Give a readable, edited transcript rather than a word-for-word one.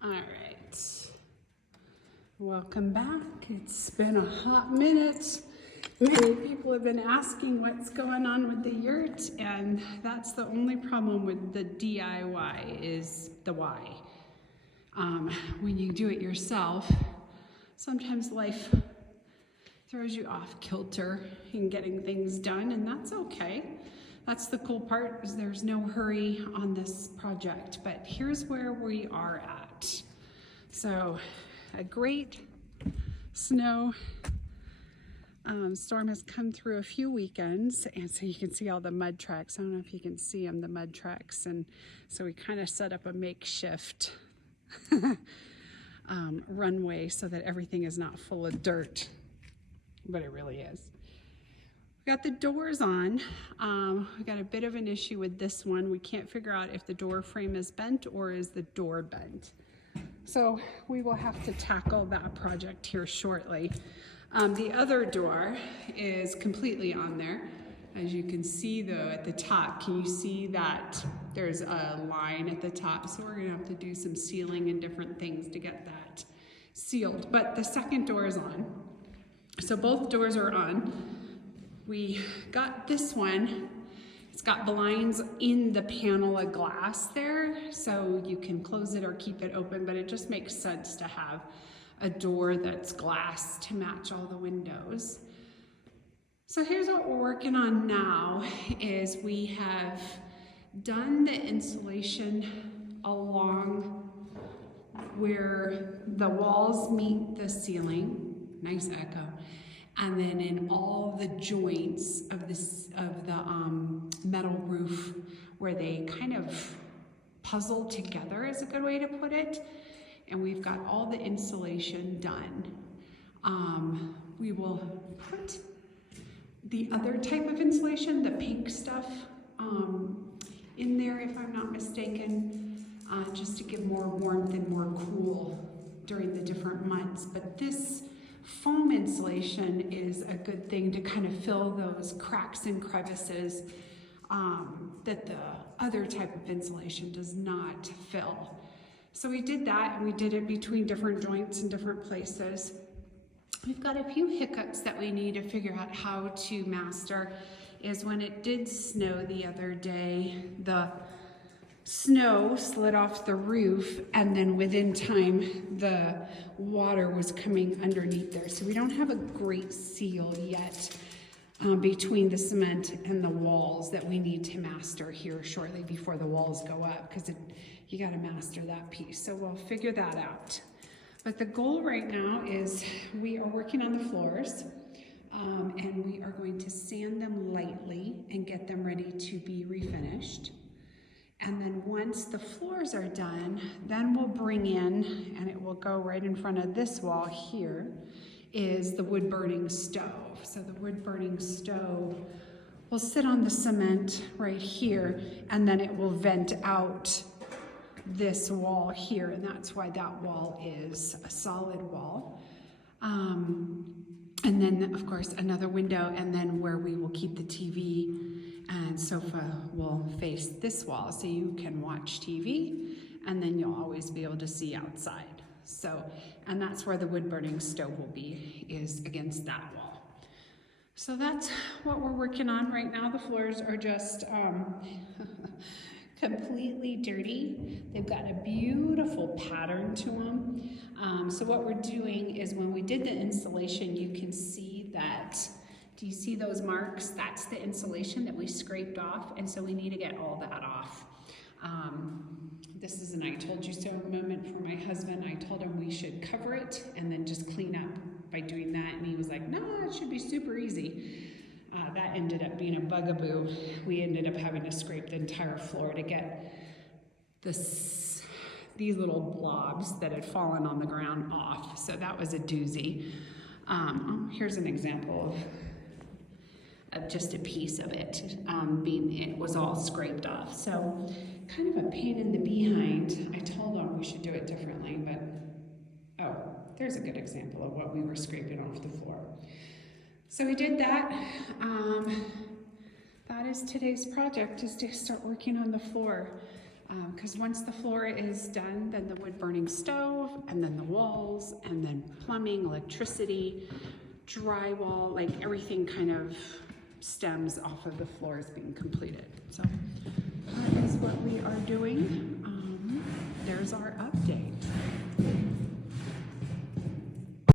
All right, welcome back. It's been a hot minute. Many people have been asking what's going on with the yurt, and that's the only problem with the DIY is the why. When you do it yourself, sometimes life throws you off kilter in getting things done, and that's okay. That's the cool part, is there's no hurry on this project, but here's where we are at. So a great snow storm has come through a few weekends, and so you can see all the mud tracks. I don't know if you can see them, the mud tracks, and so we kind of set up a makeshift runway so that everything is not full of dirt, but it really is. We got the doors on. We got a bit of an issue with this one. We can't figure out if the door frame is bent or is the door bent. So we will have to tackle that project here shortly. The other door is completely on there. As you can see though at the top, can you see that there's a line at the top? So we're gonna have to do some sealing and different things to get that sealed. But the second door is on. So both doors are on. We got this one. It's got blinds in the panel of glass there, so you can close it or keep it open, but it just makes sense to have a door that's glass to match all the windows. So here's what we're working on now, is we have done the insulation along where the walls meet the ceiling, nice echo, and then in all the joints of the metal roof where they kind of puzzle together is a good way to put it. And we've got all the insulation done. We will put the other type of insulation, the pink stuff, in there if I'm not mistaken, just to give more warmth and more cool during the different months. But this foam insulation is a good thing to kind of fill those cracks and crevices that the other type of insulation does not fill. So we did that, and we did it between different joints and different places. We've got a few hiccups that we need to figure out how to master. Is when it did snow the other day, the snow slid off the roof, and then within time the water was coming underneath there. So we don't have a great seal yet between the cement and the walls that we need to master here shortly before the walls go up, because you got to master that piece. So we'll figure that out. But the goal right now is we are working on the floors, and we are going to sand them lightly and get them ready to be refinished. And then once the floors are done, then we'll bring in, and it will go right in front of this wall here, is the wood burning stove. So the wood burning stove will sit on the cement right here, and then it will vent out this wall here, and that's why that wall is a solid wall. And then of course another window, and then where we will keep the TV and sofa will face this wall, so you can watch TV, and then you'll always be able to see outside. So, and that's where the wood burning stove will be, is against that wall. So that's what we're working on right now. The floors are just completely dirty. They've got a beautiful pattern to them. So what we're doing is, when we did the insulation, you can see that, do you see those marks? That's the insulation that we scraped off, and so we need to get all that off. This is an I told you so moment for my husband. I told him we should cover it and then just clean up by doing that, and he was like, no, it should be super easy. That ended up being a bugaboo. We ended up having to scrape the entire floor to get these little blobs that had fallen on the ground off. So that was a doozy. Here's an example of just a piece of it. It was all scraped off. So kind of a pain in the behind. I told him we should do it differently, but oh, there's a good example of what we were scraping off the floor. So we did that. That is today's project, is to start working on the floor. Because once the floor is done, then the wood burning stove, and then the walls, and then plumbing, electricity, drywall, like everything kind of stems off of the floors being completed. So that is what we are doing.